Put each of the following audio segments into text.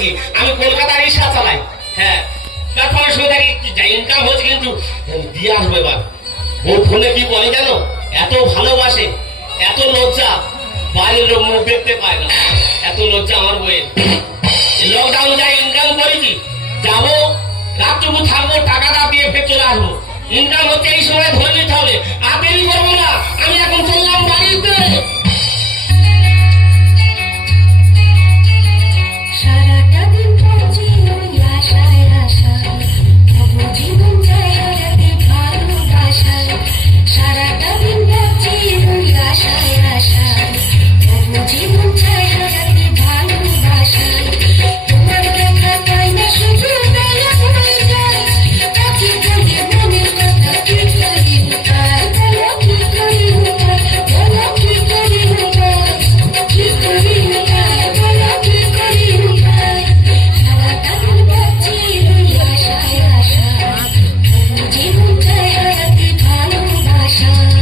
করেছি, আমি কলকাতা রিক্সা চালাই। হ্যাঁ, প্ল্যাটফর্মে শুয়ে থাকি, যা ইনকাম হচ্ছে কিন্তু দিয়ে আসবো এবার। ও ফোনে কি বলে জানো, এত ভালোবাসে, এত লজ্জা, বাইরের লোক মুখ দেখতে পায় না, এত লজ্জা আমার বইয়ের। লকডাউন যাই ইনকাম করেছি, যাবো রাতটুকু থাকবো, টাকাটা দিয়ে ফের চলে আসবো। ইনকাম হচ্ছে এই সময় ধরে নিতে হবে, আর দেরি করবো না। আমি এখন চললাম বাড়িতে। সারাটা দিন কাটছে ওই আশায় আশায়, তবু জীবন যায় হারাতে ভালোবাসায়। সারাটা দিন কাটছে ওই আশায় আশায়, তবু জীবন যায় হারাতে ভালোবাসায়। তোমার দেখা পাই না শুধু বেলা হয়ে যায়, কাছে গেলে মনের কথা কি করি উপায়, বলো কি করি উপায়, বলো কি করি উপায়, কি করি উপায়, বলো কি করি উপায়। সারাটা দিন কাটছে ওই আশায় আশায়, তবু জীবন যায় হারাতে ভালোবাসায়।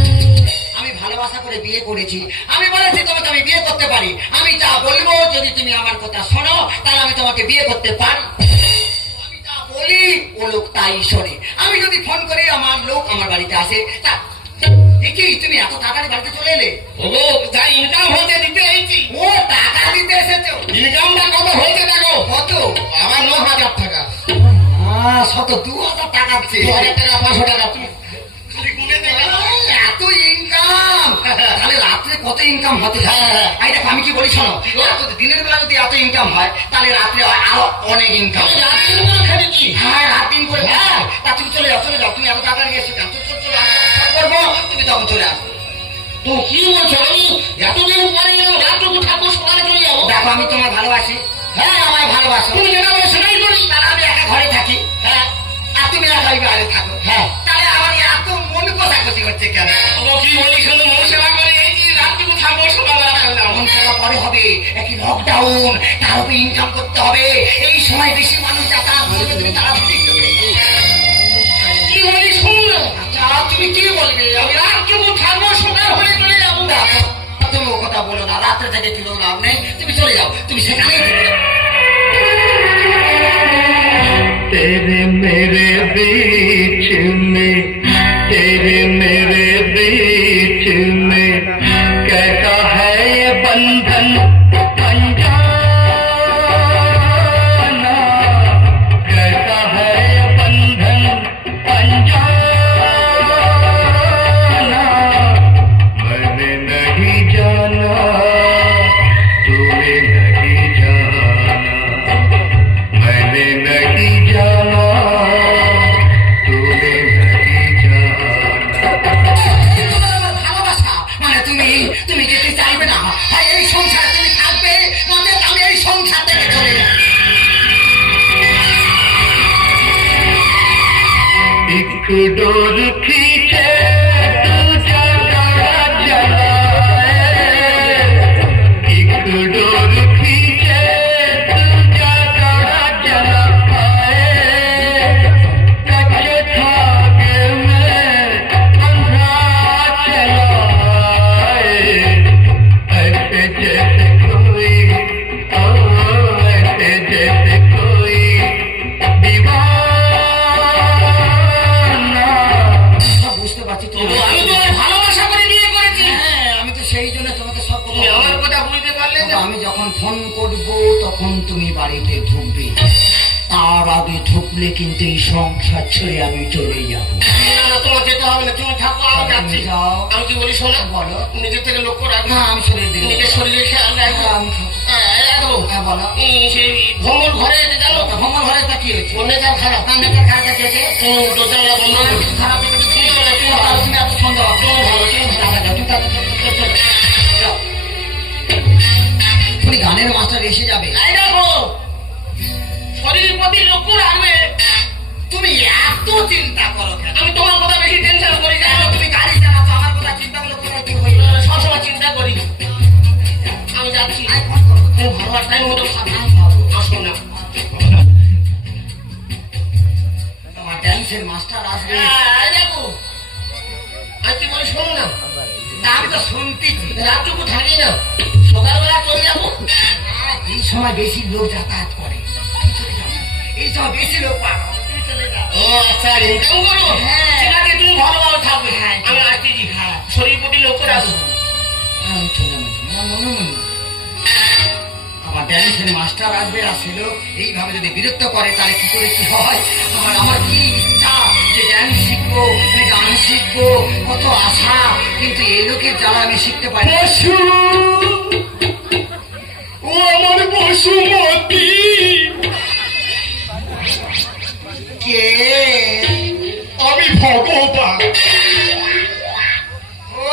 আমি ভালোবাসা করে বিয়ে করেছি, আমি বলেছি তোমাকে আমি বিয়ে করতে পারি। আমি যা বলবো যদি তুমি আমার কথা শোনো তাহলে আমি তোমাকে বিয়ে করতে পারি। আমি যা বলি ও লোক তাই শোনে। আমি যদি ফোন করি আমার লোক আমার বাড়িতে আসে। তা কি তুমি এত তাড়াতাড়ি বাড়িতে চলে এলে? ওগো, যা ইনকাম হয়েছে দিতে এসেছি। ও টাকা দিতে এসেছো? ইনকামটা কত হয়েছে দেখো। কত? আমার 9,000 টাকা। শত 2,000 টাকা দিচ্ছে। 2,000 টাকা, 500 টাকা, তুমি খালি গুনে দেখো। এত ইনকাম, তাহলে রাত্রে কত ইনকাম হতে যায়? এই দেখো আমি কি বলি শোনো, দিনের বেলা যদি এত ইনকাম হয় তাহলে রাত্রে আরো অনেক ইনকাম। আমি রাত দিন করে খেটেছি। হ্যাঁ, রাত দিন করে। হ্যাঁ, তা তুমি চলে যাও, চলে যাও। তুমি এত টাকা নিয়ে এসে কেন? চলো, আমি ফোন করবো, তুমি তখন চলে আসো। তো কি বলছো, আমি এতদিন পরে রাতটুকু থাকবো, সকালে চলে যাবো? দেখো আমি তোমায় ভালোবাসি। হ্যাঁ, আমায় ভালোবাসো। তুমি যেটা বলো সেটাই করি। তাহলে আমি একা ঘরে থাকি। হ্যাঁ, আর তুমি একা ওই বাইরে থাকো। হ্যাঁ। তাহলে আমার এত মন কষাকষি করছে কেন? ওগো, কি বলি শুধু মন সেবা করে এই যে রাতটুকু থাকবো, সকালবেলা চলে যাবো। মন সেবা পরে হবে, একই লকডাউন, তার উপরে ইনকাম করতে হবে। এই সময় বেশি মানুষ যাতায়াত করবে, তুমি তাড়াতাড়ি করবে। কি বলি শুনুন না। আচ্ছা, তুমি কি বলবে? আমি রাতটুকু থাকবো, সকাল হলে চলে যাবো। দেখো, তুমি ও কথা বলো না, রাত্রে থেকে কোনো লাভ নেই। তুমি চলে যাও, তুমি সেখানেই থেকে যাও। तेरे मेरे बीच में, तेरे मेरे बीच में कैसा है ये बंधन अनजाना, कैसा है ये बंधन अनजाना। मैंने नहीं जाना, तूने नहीं जाना, मैंने नहीं जाना, तूने नहीं जाना। ভালোবাসা মানে তুমি যেতে চাইবে না। হয় এই সংসারে তুমি থাকবে, নয়তো আমি এই সংসার থেকে চলে যাব। एक डोर खींचे तू जगा जलाए, एक डोर खींचे तू जगा जलाए, कच्चे धागे में अंधा चलाए, ऐसे जैसे कोई, ओ ऐसे जैसे कोई दीवाना। বুঝতে পারছি ওগো, আমি তোমার ভালোবাসা করে বিয়ে করেছি। হ্যাঁ, আমি তো সেই জন্য তোমাকে সব কথা তুমি আমার বলছি। কথা বুঝতে পারলে না? আমি যখন ফোন করবো তখন তুমি বাড়িতে ঢুকবে, তার আগে ঢুকলে কিন্তু এই সংসার ছেড়ে আমি চলে যাবো। না, না, তোমার যেতে হবে না, তুমি থাকো, আমি যাচ্ছি। তুমি যাও। আমি কি বলি শোনো, বলো। নিজের থেকে লক্ষ্য রাখবো। হ্যাঁ, আমি শরীর দিকে নিজের শরীরে খেয়াল রাখবো। হ্যাঁ, আমি খাবো। রাখবো। হ্যাঁ, বলো। সেই ভ্রমণ ঘরে যেতে জানো, ভ্রমণ ঘরে তা কি হয়েছে? নেচার খারাপ। নেতার খারাপ গেছে, দরজা বন্ধ করে দিও। খারাপ দেখেছো তুমি? তুমি এত সন্দেহ, তুমি ভালো, তুমি টাকা দাও, তুমি টাকা দাও, যাও। তুমি গানের মাস্টার এসে যাবে। এই দেখো, শরীরের প্রতি লক্ষ্য রাখবে। তুমি এত চিন্তা করো কেন? আমি তোমার কথা বেশি টেনশন করি না। কেন তুমি গাড়ি চালাচ্ছ, আমার কথা চিন্তা করলে তোমার কি হইল? সবসময় চিন্তা করি। আমি যাচ্ছি। আমি ফোন করবো। তুমি ভালো টাইম মতো খাবে। আসুন না। তোমার ড্যান্সের মাস্টার আসবে। এই দেখো, আর কি বলি শোনো না, তা আমি তো শুনতেছি। রাতটুকু থাকি না, সকালবেলা চলে যাবো। এই সময় বেশি লোক যাতায়াত করে। এই সময় বেশি লোক পাবো, তুমি চলে যাও। ও আচ্ছা, ইনকাম করো। হ্যাঁ। ঠিক আছে, তুমি ভালো ভালো থাকবে। হ্যাঁ। আমি আসতেছি। হ্যাঁ। শরীর প্রতি লক্ষ্য রাখো। আমার ড্যান্সের মাস্টার আসবে, আসছিল এইভাবে যদি বিরক্ত করে তাহলে কি করে কি হয়। আমার কি ইচ্ছা যে ড্যান্স শিখবো, আমি গান শিখবো, কত আশা, কিন্তু এই লোকের জ্বালা আমি শিখতে পারি না। পশু, ও আমার পশুমতি। কে? আমি ভগবান। ও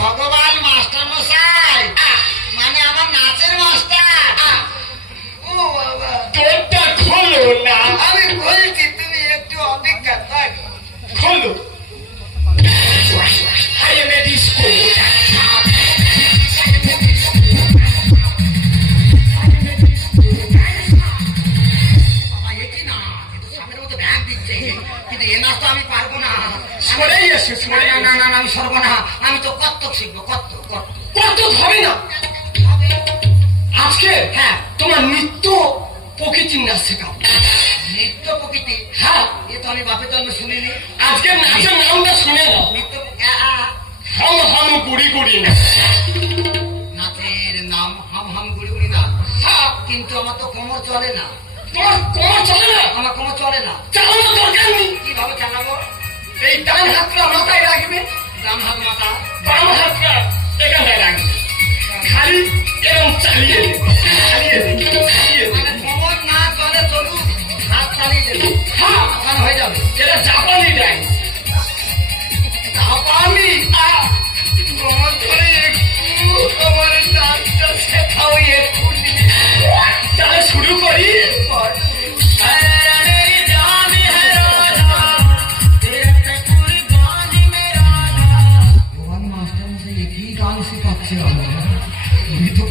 ভগবান মাস্টার মশাই, মানে আমার নাচের মাস্টার। ও বাবা, তোরটা খোলো না। আমি বলছি তুমি একটু অপেক্ষা থাকো। খোলো। I am a disco. বাবা, এ কি না, কিন্তু সামনের মতো ব্যাগ দিচ্ছে, কিন্তু এ নাচ তো আমি পারবো না। সরে এসো, সরে না, না, এসো। না, না, আমি সরবো না। আমি তো কত্থক শিখবো, কত্থক। কত ধরে না। আজকে হ্যাঁ, তোমার নিত্য প্রকৃতির নাচ শেখাবো। নৃত্য প্রকৃতি। হ্যাঁ, এ তো আমি বাপের জন্ম শুনিনি। আজকে নাচের নামটা শুনে নাও। নৃত্য হাম হাম গুড়ি গুড়ি না। নাচের নাম হাম হাম গুড়ি গুড়ি নাচ। হ্যাঁ, কিন্তু আমার তো কোমর চলে না। তোমার কোমর চলে না। আমার কোমর চলে না। চালানোর দরকার নেই। কিভাবে চালাবো? এই ডান হাতটা মাথায় রাখবে, ডান হাত মাথা, বাম হাতটা এখানে রাখবে। খালি এরকম চালিয়ে দেবে, চালিয়ে দেবে, চালিয়ে দেবে। মানে কোমর না চলে চলুক, হাত চালিয়ে দেবে। হ্যাঁ, ওখানে হয়ে যাবে। এটা জাপানি ডাইন। জাপানি। কোমর ধরে একটু আমার ডান্সটা শেখাও এক্ষুনি। তাহলে শুরু করি। ভগবান মাস্টার মশাই কি গান শেখাচ্ছে আমার, আমি তো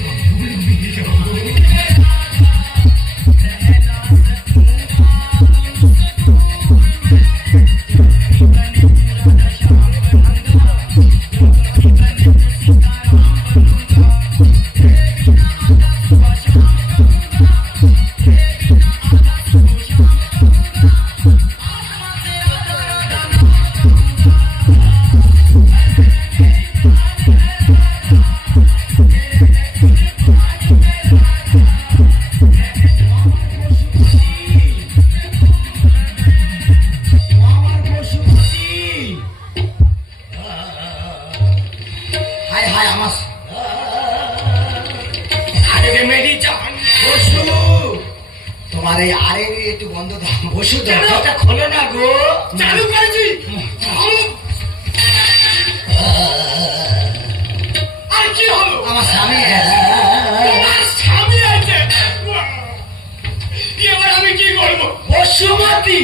হায় হায় আমার আরে মেরি জান, বসু, তোমার এই আরে একটু বন্ধ দাও। বসু, কেন? দরজাটা খোলো না গো। চালু করেছি। আর কি হলো? আমার স্বামী তোমার স্বামী আছে। এবার আমি কি করবো? বসুমতী,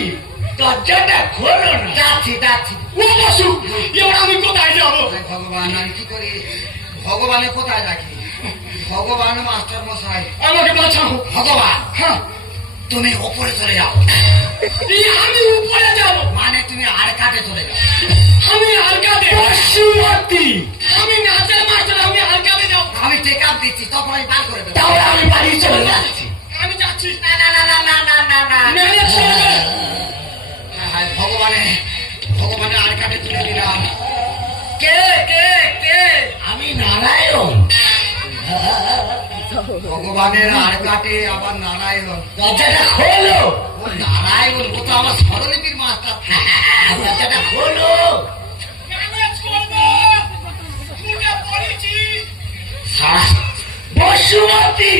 দরজাটা খোলো না। যাচ্ছি যাচ্ছি। ও বসু, এবার আমি কোথায় যাবো? হায় ভগবান, আমি কি করি? ভগবানের কোথায় রাখি? ভগবান মাস্টার মশাই, আমাকে বাঁচাও। ভগবান হ্যাঁ, তুমি ওপরে চলে যাও। আমি উপরে যাবো। মানে তুমি আর কাটে চলে যাও। আমি আলকাতে। বসুমতী, আমি নাচের মাস্টার, আমি আলকাতে যাবো। আমি টেক আপ দিচ্ছি, তখন আমি বার করে দেবো। তাহলে আমি বাড়ি চলে যাচ্ছি। আমি যাচ্ছি। না না না না না না না না। নাহলে চলবে। হায় ভগবানে, ভগবানে আর কাটে তুলে দিলাম। কে কে কে? আমি নারায়ণ। ভগবানের আর কাটে আবার নারায়ণ। দরজাটা খোলো। ও নারায়ণ, ও তো আমার স্বরলিপির মাস্টার। দরজাটা খোলো। নাহলে চলবে। মুখে পড়েছি। বসুমতী,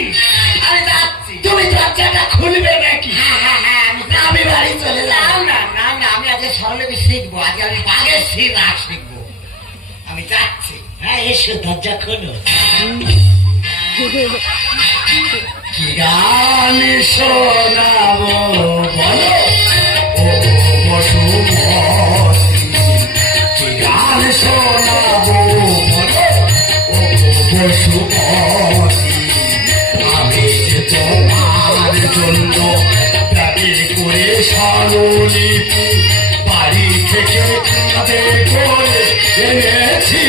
আমি যাচ্ছি। তুমি দরজাটা খুলবে নাকি? আমি বাড়ি চলে যাও। না না না, আমি আজকে স্বরলিপি শিখবো। আজকে আমি বাঘের শির রাগ শিখবো। আমি যাচ্ছি। হ্যাঁ, এসো, দরজা খোলো। কি গান শোনাবো বলো ও বসুমতী, কি গান শোনাবো বলো ও বসুমতী। আমি যে তোমার জন্য প্রাণী করে স্বরলিপি বাড়ি থেকে কাঁধে করে এনেছি।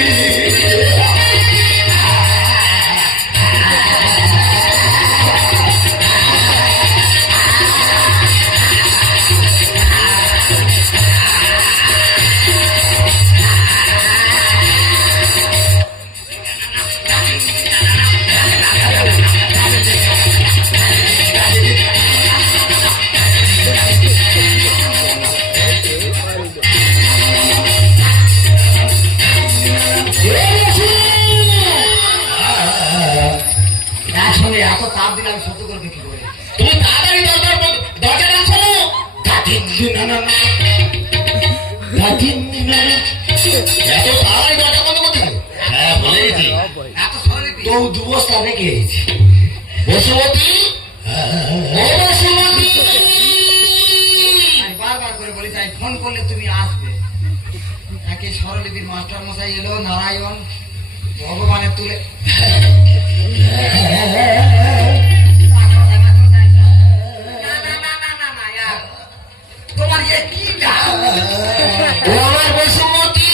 এত চাপ দিলে আমি সহ্য করবে কি করে? তুমি তাড়াতাড়ি দরজাটা খোলো। এত তাড়াতাড়ি দরজা বন্ধ করতে হবে? হ্যাঁ বলেছি এত স্বরলিপি তো দু বস্তা রেখে এসেছি। বসুমতী, ও বসুমতী, আমি বারবার করে বলি তাই ফোন করলে তুমি আসবে। একে স্বরলিপির মাস্টার মশাই এলো, নারায়ণ ভগবানের তুলে তোমার ইয়ে কি ও আমার বসুমতী,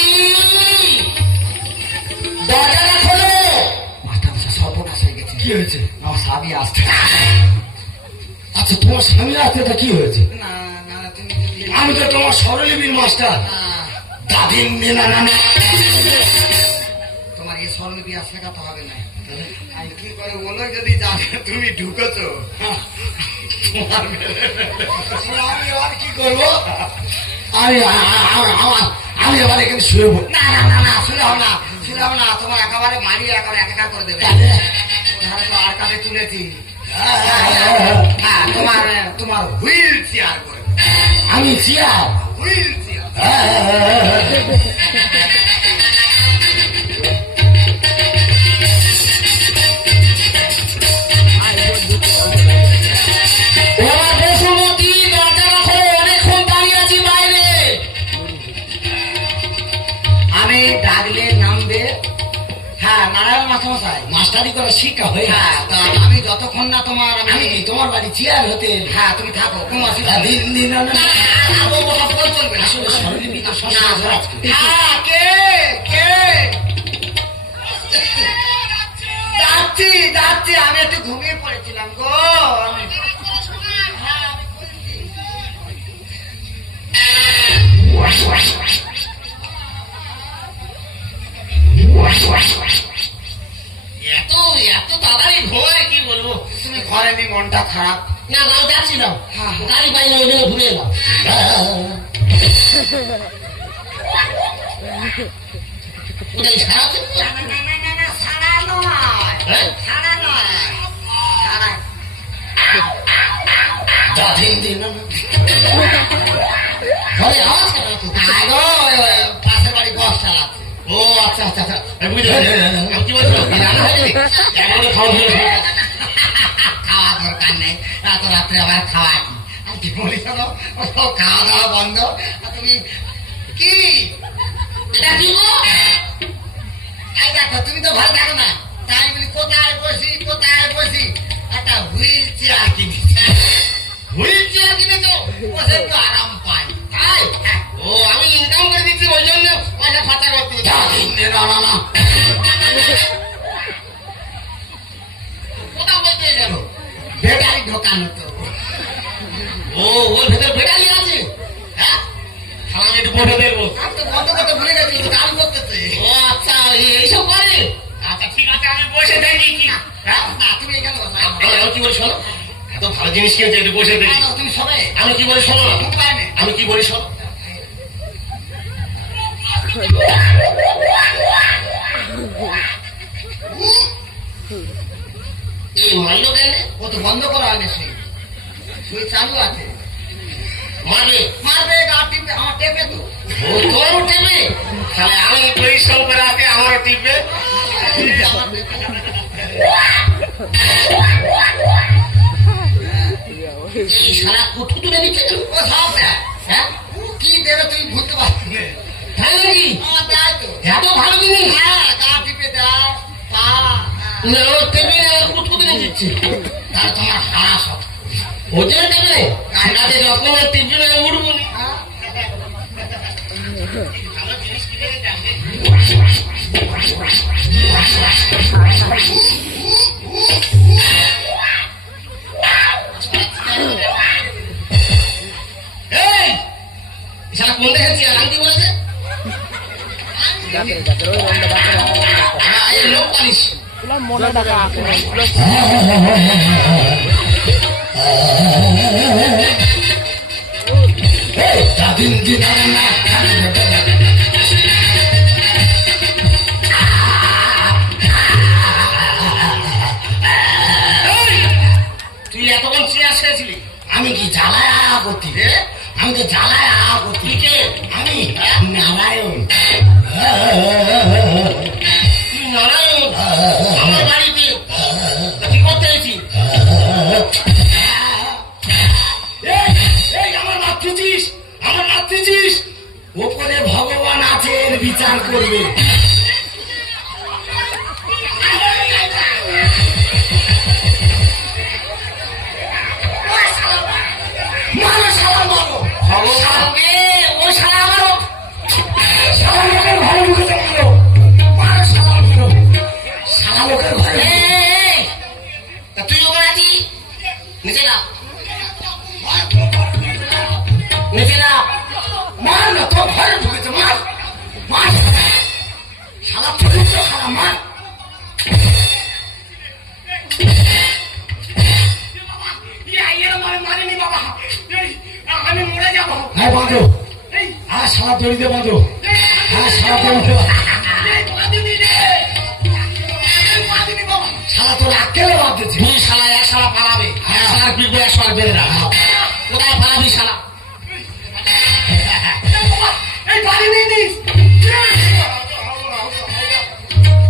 দরজাটা খোলো। মাস্টার মশাই সর্বনাশ হয়ে গেছে। কি হয়েছে? আমার স্বামী আসছে। আচ্ছা তোমার স্বামী আছে, তা কি হয়েছে? না না তুমি যদি আমি তো তোমার স্বরলিপির মাস্টার। দাদিন না না না, তোমার এই স্বরলিপি আর শেখাতে হবে না। আমি কি করে বলো, যদি জানে তুমি ঢুকেছো আমি আর কি করবো? আমি এবার এখানে শুয়ে পড়ব। না না না না শুনে হবে না, শুনে হবে না। তোমার একেবারে মারিয়ে একেবারে একাকার করে দেবে। ওধারে তো আর কাছে তুলেছি। হ্যাঁ তোমার তোমার হুইল চেয়ার করে দেবে। আমি চেয়ার? Wheel chair. ওরা বসুমতী, দরজাটা খোলো, অনেকক্ষণ দাঁড়িয়ে আছি বাইরে। আমি ডাকলে নামবে। হ্যাঁ নারায়ণ মাস্টারমশাই, মাস্টারি করার শিক্ষা হয়ে হ্যাঁ তা আমি যতক্ষণ না তোমার আমি কি তোমার বাড়ি চেয়ার হতে? হ্যাঁ তুমি থাকো, কোনো অসুবিধা নেই। দিন দিন না, না, না, ফোন চলবে না। আসলে স্বরলিপি তো না, সবসময় আজকে। হ্যাঁ, কে কে যাচ্ছি যাচ্ছি, আমি একটু ঘুমিয়ে পড়েছিলাম গো। এত এত তাড়াতাড়ি ভয় কি বলবো? তুমি ঘরে নেই, মনটা খারাপ। না না যাচ্ছি না, হ্যাঁ। গাড়ি পাই না, ওই জন্য ঘুরে এলাম। ওটা কি সারা আছে? না, না, না, না, না, সারা নয়। হ্যাঁ? সারা নয়। সারা। দিন দিন না, না। ঘরে আওয়াজ কেন এত? না গো, ওই পাশের বাড়ি বস চালাচ্ছে। ও আচ্ছা আচ্ছা আচ্ছা, আমি বুঝতে পারছি। আমি কি বলছিলাম, রান্না হয়নি? এখনো খাওয়া হলো না। খাওয়া দরকার নেই, এত রাত্রে আবার খাওয়া কি? আর কি বলি শোনো, ও খাওয়া দাওয়া বন্ধ। আর তুমি কি এটা কি গো? এই দেখো, তুমি তো ভালো থাকো না, তাই বলি কোথায় বসি কোথায় বসি, একটা হুইল চেয়ার কিনেছি। হুইল চেয়ার কিনেছো? বসে একটু আরাম পাই। তাই? ও আমি ইনকাম করে দিচ্ছি, ওই জন্য পয়সা খরচা করতে হচ্ছে। না না না, কোথাও বলতে গেল? ব্যাটারি ঢোকানো তো। ও ওর ভেতর ব্যাটারি আছে? হ্যাঁ, আমি একটু বসে দেখবো। আমি তো বন্ধ করতে ভুলে গেছি, গান করতেছে। ও আচ্ছা, এইসব করে? আচ্ছা ঠিক আছে, আমি বসে দেখি কি। হ্যাঁ, না তুমি এখানে বসো। আমি কি বলি শোনো, এত ভালো জিনিস কিনছে, একটু বসে দেখি। তুমি সবে আমি কি বলি শোনো, উপায় নেই। আমি কি বলি শোনো। এই মারলো কেন? ও তো বন্ধ করা হয়নি, সুই চালু আছে। মারবে? মারবে, গা টিপে, আমার টেপে তো। ও তোরও টেপে? তাহলে আমি পরিশ্রম করে আসি, আমারও টিপবে। এই সারা কুঠু তুলে দিচ্ছে তো। ও সব দেয়। হ্যাঁ, ও কি দেবে তুমি বুঝতে পারছি না। তাই নাকি? আমার দেয় তো। এত ভালো জিনিস? হ্যাঁ, গা টিপে দেয়, পা। না, ও টেপে না, কুঠু তুলে দিচ্ছে। তাহলে তোমার হারা সব। ওই জন্য টেপে? কাজে যত্ন করে টিপবে না, উঠবো না। হ্যাঁ? ভালো জিনিস কিনে যাবে। এই সারা কোন দেখেছি আনন্দি বলছে? এই লোক পালিশ। মনে টাকা দিন দিন চেয়েছিলি? আমি কি জ্বালায় আয়া করতি রে? আমি তো জ্বালায় আয়া করতি। তুই কে? আমি নারায়ণ। তুই নারায়ণ আমার বাড়িতে তা কি করতে এসেছিস? এই আমার মাতৃছিস, আমার মাতৃছিস। ওপরে ভগবান আছে, এর বিচার করবে। মারো শালা মারো। ভগবানকে ও শালা আমারও শালা লোকের ঘরে ঢুকেছে মারো। মারো শালা মারো। শালা লোকের ঘরে তা তুই ওখানে আছিস নিচে না নিচে না মার না, তোর ঘরে ঢুকেছে মার। মার শালা চরিত্র শালা মার। মারিনি বাবা আমি মরে যাবো হ্যাঁ বাঁধো। হ্যাঁ শালা দড়িতে বাঁধো। হ্যাঁ শালা দড়িতে শালা তোর আক্কেলে বাঁধতেছে। দুই শালা এক শালা পালাবে এক শালার পিঠে এক শালা বেঁধে রাখ কোথায় পালাবি শালা এই বাড়ি নিয়ে নিস।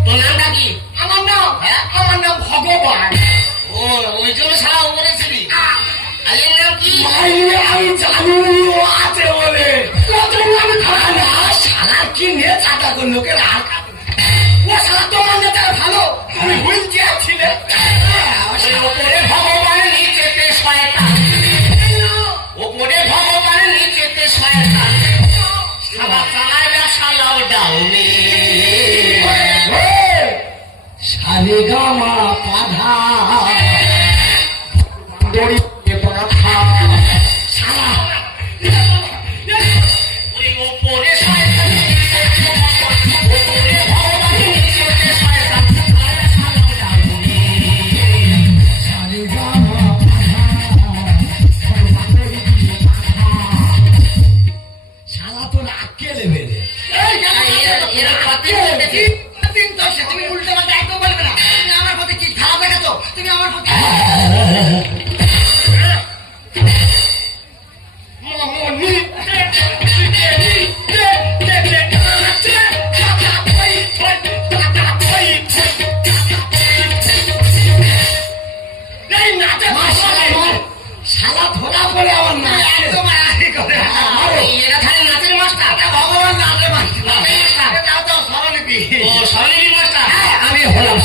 তোর নামটা কি আমার নাম হ্যাঁ? আমার নাম ভগবান। ও ওই জন্য শালা উপরে ছিলি আর এর নাম কি মাইনে আমি জানি ও আছে বলে। কত আমি খাই না। শালা কি নিয়ে চাটা কোন লোকের আর ও শালা তোমার নেতারা ভালো। তুমি হুইল চেয়ার ছিলে। ওই ওপরে ভগবান নিচেতে শয়তান ওপরে ভগবান নিচেতে শয়তান শালা চালায় ব্যবসা লকডাউনে সারে গামা পাধা দড়িতে বাঁধা। শালা ওই ওপরে শয়তান ওপরে ভগবান নিচেতে শয়তান সারে গামা শালা তোর আক্কেলে মেরে। এরা পাতি করতেছে তুমি উল্টো পাল্টা একদম বলবে না। তুমি আমার প্রতি কি খারাপ দেখাচ্ছো? তুমি আমার প্রতি শালা ধরা পড়ে আমার না একদম এরা খালি নাচের মাস্টার ভগবান নাচে মাস্টার। ও স্বর্ণিনী মাস্টার আমি হলাম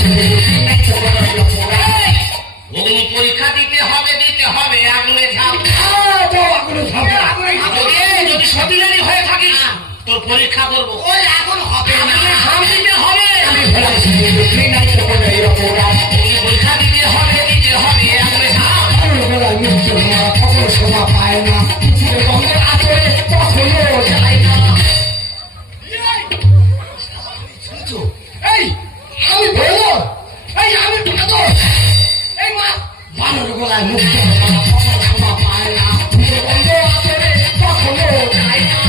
অগ্নি পরীক্ষা দিতে হবে আগুনে ঝাঁপ যদি সতীনারী হয়ে থাকিস তোর পরীক্ষা করবো ওই আগুন হবে না। আগুনে ঝাঁপ দিতে হবে আমি হলাম অগ্নি পরীক্ষা দিতে হবে আগুনে ঝাঁপ কখনো শোভা পায় না। রঙের আচরে কখনো যায় না। এই আমি বলো, এই আমি ভালো, এই মা বানর গলায় মুক্ত কখনো শোভা পায় না। রঙের আচরে কখনো যায় না।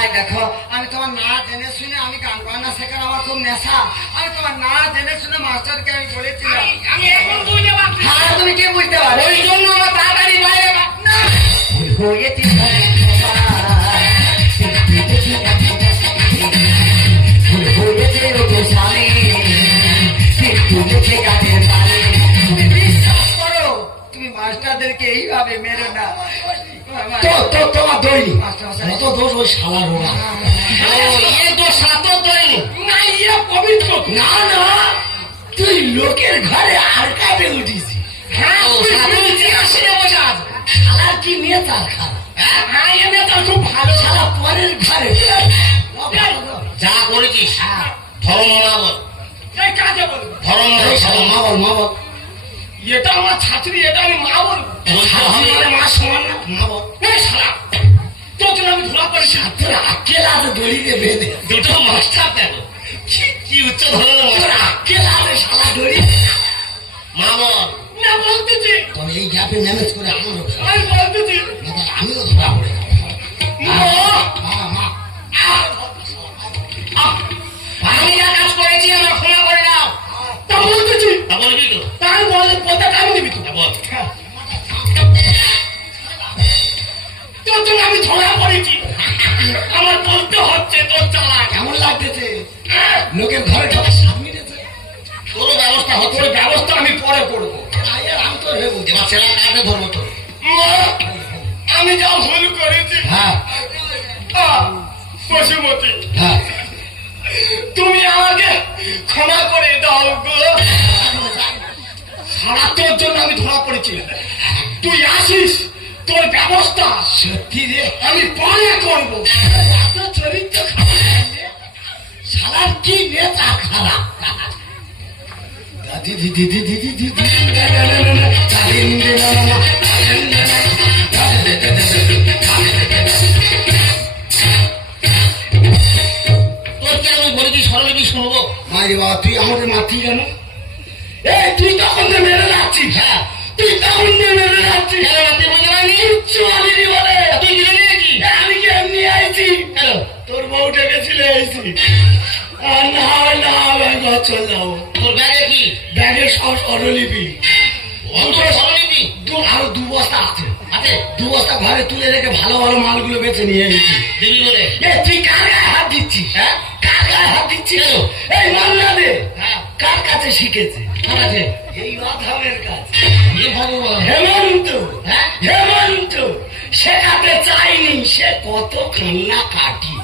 এই দেখো আমি তোমার না জেনে শুনে আমি গান বাজনা শেখার আমার খুব নেশা। আমি তোমার না জেনে শুনে মাস্টারকে আমি বলেছিলাম। আমি এখন বুঝতে পারছি হ্যাঁ তুমি কি বুঝতে পারো? ওই জন্য আমার তাড়াতাড়ি বাইরে না হয়েছে বিশ্বাস করো, তুমি মাস্টারদেরকে এইভাবে মেরো না। তোমার দড়ি কত দোষ ওই শালার ও ইয়ে তো সাত দইনি না ইয়ে পবিত্র না না তুই লোকের ঘরে আর কাটে উঠিছি। হ্যাঁ ও সাত ইতিহাসে বসে আছে শালার কি নিয়ে তার খারাপ। হ্যাঁ এমনি তো খুব ভালো শালা পরের ঘরে যা করেছিস ধর্ম না বল এই কাজে বলবো ধর্ম না মা বল মা বল। এটা আমার ছাত্রী এটা আমি মা বল মা সমান না মা বল। শালা তোর জন্য আমি ধরা পড়েছি তোর আক্কেল আছে দড়িতে বেঁধে। দুটো মাস্টার দেখো কি উচ্চ ধরনের তোর মাস্টার আক্কেল আছে শালা দড়ি। মা বল না বলতেছি তবে এই গ্যাপে ম্যানেজ করে আমারও খারাপ। আমি বলতেছি আমিও ধরা পড়ে যাবো। মা মা আমি যা কাজ করেছি আমার ক্ষমা করে দাও তা বলতেছি তা বলবি তো তাই বলে পতাকা আমি দিবি তো। তা বল সহ্য হচ্ছে তোর চালা। কেমন লাগতেছে? লোকের ঘরে ঢোকা সাপ মেরেছে। তোর ব্যবস্থা হচ্ছে। তোর ব্যবস্থা আমি পরে করবো। আমি তো ভেবো এবার ছেলে কাকে ধরবো তোর? আমি যা ভুল করেছি। হ্যাঁ পশুমতি, হ্যাঁ তুমি আমাকে ক্ষমা করে দাও গো। সারা তোর জন্য আমি ধরা পড়েছি। তুই আসিস, তোর ব্যবস্থা সত্যি রে, আমি পরে করবো। এত চরিত্র খারাপ সালার কি নেতা খারাপ। দিদি দিদি দিদি দিদি তোকে আমি বলেছি স্বরলিপি শুনবো। মারি বাবা, তুই আমাদের মারতি কেন? এই তুই তখন যে মেরে যাচ্ছিস। হ্যাঁ, তুই তখন যে মেরে যাচ্ছিস। কেন রাতে মজা হয়নি? কিচ্ছু বলিনি বলে। তুই কি জানিয়েছি? আমি কি এমনি আইছি? কেন? তোর বউ ডেকেছিল আইছি। আর না না আমি ঘর চলে যাবো। তোর ব্যাগে কি? ব্যাগের সব স্বরলিপি অত স্বরলিপি আরো 2 বস্তা আছে। আছে? 2 বস্তা ঘরে তুলে রেখে ভালো ভালো মালগুলো বেছে নিয়ে এসেছি। দিবি বলে? এ তুই কার গায়ে হাত দিচ্ছিস? হ্যাঁ, কার গায়ে হাত দিচ্ছিস? কেন? এই মান্না দে। হ্যাঁ, কার কাছে শিখেছে? ঠিক আছে। এই অধমের কাছে। এ ভগবান। হেমন্ত। হ্যাঁ? হেমন্ত শেখাতে চাইনি, সে কত কান্না কাটি।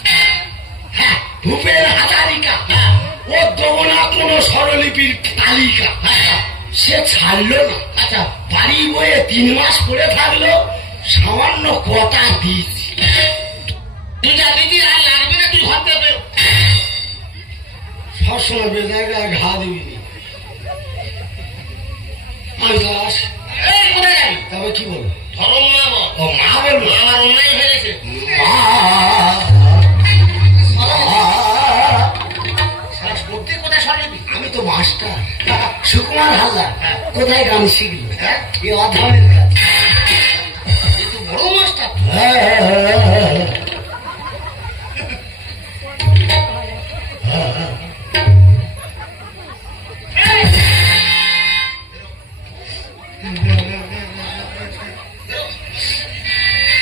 হ্যাঁ, ভূপেন হাজারিকা। হ্যাঁ, ও দেবো না কোনো স্বরলিপির তালিকা। আচ্ছা, সে ছাড়লো না। আচ্ছা। বাড়ি বয়ে 3 মাস পরে থাকলো, সামান্য কথা দিয়েছি। তুই যা দিদি আর লাগবে না, তুই ভাবতে হবে। সবসময় বেজায় ঘা দিবি। আমি তো আস। এই কোথায় যাবি? তবে কি বলবো? ধরম না বল। ও মা বলবো। আমার অন্যায় হয়েছে। সারা করতে কোথায় স্বরলিপি? আমি তো মাস্টার সুকুমার হালদার। কোথায় গান শিখলি? এই অধমের কাছে। এ তো বড় মাস্টার।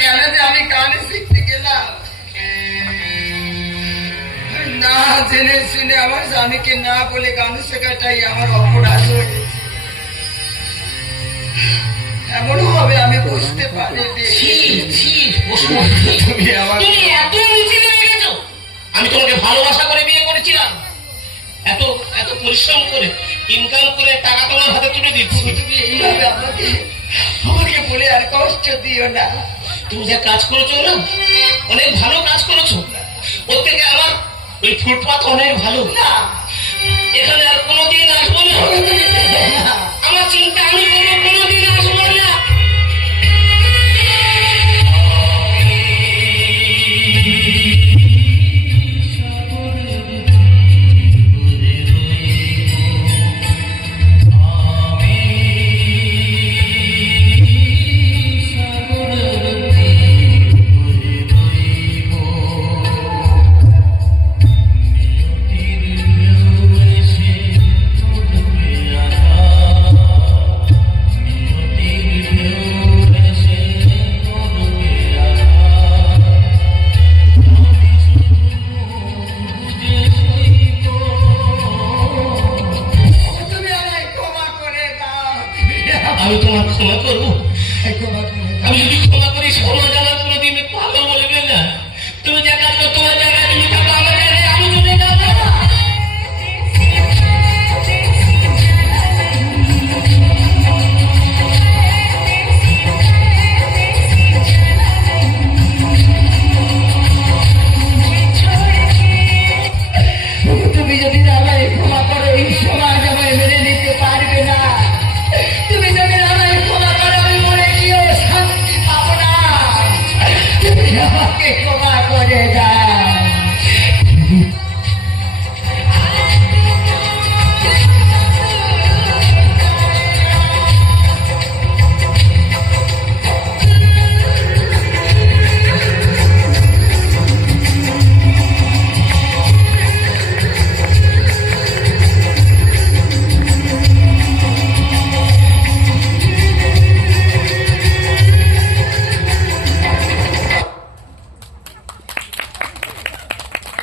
কেন যে আমি গান শিখতে গেলাম? না জেনে শুনে আমার স্বামীকে না বলে গান শেখাটাই আমার অপরাধ হয়েছে। এমন হবে আমি বুঝতে পারি। ছি, ছি, পশুমতি। তুমি আমার তুমি এত নিচে নেমে গেছো। আমি তোমাকে ভালোবাসা করে বিয়ে করেছিলাম, এত এত পরিশ্রম করে ইনকাম করে টাকা তোমার হাতে তুলে দিচ্ছি। তুমি এইভাবে আমাকে বলে আর কষ্ট দিও না। তুমি যা কাজ করেছো না, অনেক ভালো কাজ করেছো। ওর থেকে আমার ওই ফুটপাত অনেক ভালো। না এখানে আর কোনোদিন আসবো না। আমার চিন্তা আমি কোনোদিন আসবো না। তুমি আমায় ক্ষমা করে দাও। আমি তোমার ক্ষমা করবো। ক্ষমা